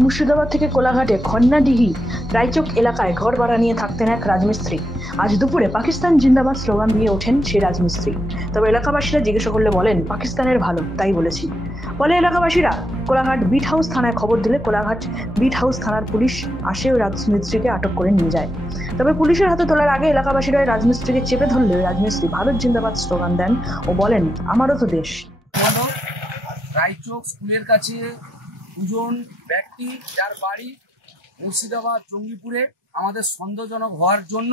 মুর্শিদাবাদ থেকে কোলাঘাটে খন্নাডিহি রায়চক এলাকায় ঘর ভাড়া নিয়ে থাকতেন এক রাজমিস্ত্রি। আজ দুপুরে পাকিস্তান জিন্দাবাদ স্লোগান দিয়ে ওঠেন সেই রাজমিস্ত্রি। তবে এলাকাবাসীরা জিজ্ঞাসা করলে বলেন, পাকিস্তানের ভালো তাই বলেছি। বলে এলাকাবাসীরা কোলাঘাট বিট হাউস থানায় খবর দিলে কোলাঘাট বিট হাউস থানার পুলিশ আসে ওই রাজমিস্ত্রিকে আটক করে নিয়ে যায়। তবে পুলিশের হাতে তোলার আগে এলাকাবাসীরা ওই রাজমিস্ত্রিকে চেপে ধরলে ওই রাজমিস্ত্রি ভারত জিন্দাবাদ স্লোগান দেন ও বলেন, আমারও তো দেশ। রায়চক স্কুলের কাছে দুজন ব্যক্তি যার বাড়ি মুর্শিদাবাদ জঙ্গিপুরে আমাদের সন্দেহজনক হওয়ার জন্য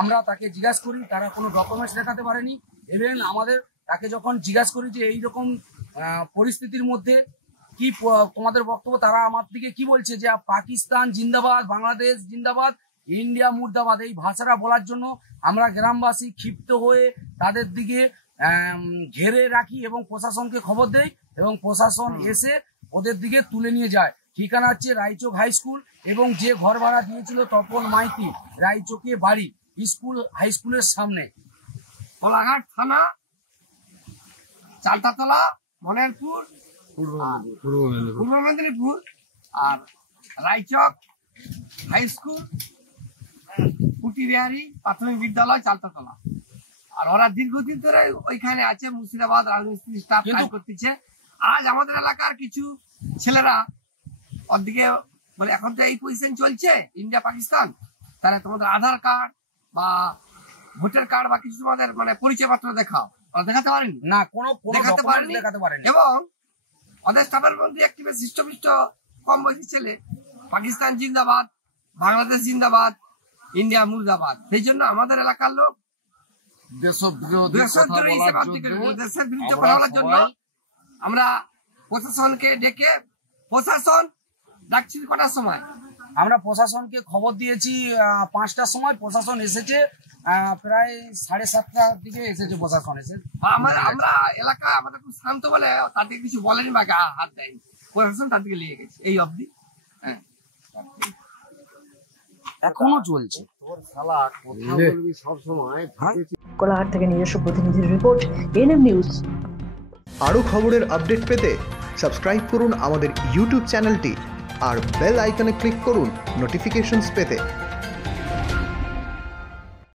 আমরা তাকে জিজ্ঞাসা করি, তারা কোনো ডকুমেন্টস দেখাতে পারেনি। এবং আমাদের তাকে যখন জিজ্ঞাসা করি যে এইরকম পরিস্থিতির মধ্যে কি তোমাদের বক্তব্য, তারা আমার দিকে কি বলছে যে পাকিস্তান জিন্দাবাদ, বাংলাদেশ জিন্দাবাদ, ইন্ডিয়া মুর্দাবাদ, এই ভাষাটা বলার জন্য আমরা গ্রামবাসী ক্ষিপ্ত হয়ে তাদের দিকে ঘেরে রাখি এবং প্রশাসনকে খবর দেই এবং প্রশাসন এসে ওদের দিকে তুলে নিয়ে যায়। ঠিকানা হচ্ছে রায়চক হাই স্কুল এবং যে ঘর ভাড়া দিয়েছিল তপন মাইতি, রায়চকে বাড়ি, স্কুল হাই স্কুলের সামনে। কোলাঘাট থানা, চালতাতলা, মনেরপুর, পূর্ব মেদিনীপুর, আর রায়চক হাই স্কুল, কুটিবিহারি প্রাথমিক বিদ্যালয়, চালতাতলা। আর ওরা দীর্ঘদিন ধরে ওইখানে আছে, মুর্শিদাবাদ রাজমিস্ত্রি স্টাফ কাজ করতেছে। আজ আমাদের এলাকার কিছু ছেলেরা ওর দিকে বলে, এখন তো এই পজিশন চলছে ইন্ডিয়া পাকিস্তান, তাহলে তোমাদের আধার কার্ড বা ভোটার কার্ড বা কিছু তোমাদের মানে পরিচয় পত্র দেখাও। ওরা দেখাতে পারেনি, না কোনো দেখাতে পারেনি। এবং ওদের স্টাফের মধ্যে একটি বেশ হৃষ্টপুষ্ট কম বয়সী ছেলে পাকিস্তান জিন্দাবাদ, বাংলাদেশ জিন্দাবাদ, ইন্ডিয়া মুর্দাবাদ। সেই জন্য আমাদের এলাকার লোক দেশের বিরুদ্ধে কথা বলার জন্য আমরা প্রশাসনকে ডেকে, প্রশাসন ডাকছি কটার সময়, আমরা প্রশাসনকে খবর দিয়েছি 5টার সময়। প্রশাসন এসেছে প্রায় 7:30টার দিকে এসেছে প্রশাসন এসে। আমরা এলাকা আমাদের খুব শান্ত বলে তাদের কিছু বলেনি বা গা হাত দেয়নি, প্রশাসন তার দিকে নিয়ে গেছে এই অবধি। হ্যাঁ, এখনো চলছে। কোলাঘাট থেকে নিজস্ব প্রতিনিধির রিপোর্ট, এনএম নিউজ। আরও খবরের আপডেট পেতে সাবস্ক্রাইব করুন আমাদের ইউটিউব চ্যানেলটি আর বেল আইকনে ক্লিক করুন নোটিফিকেশনস পেতে।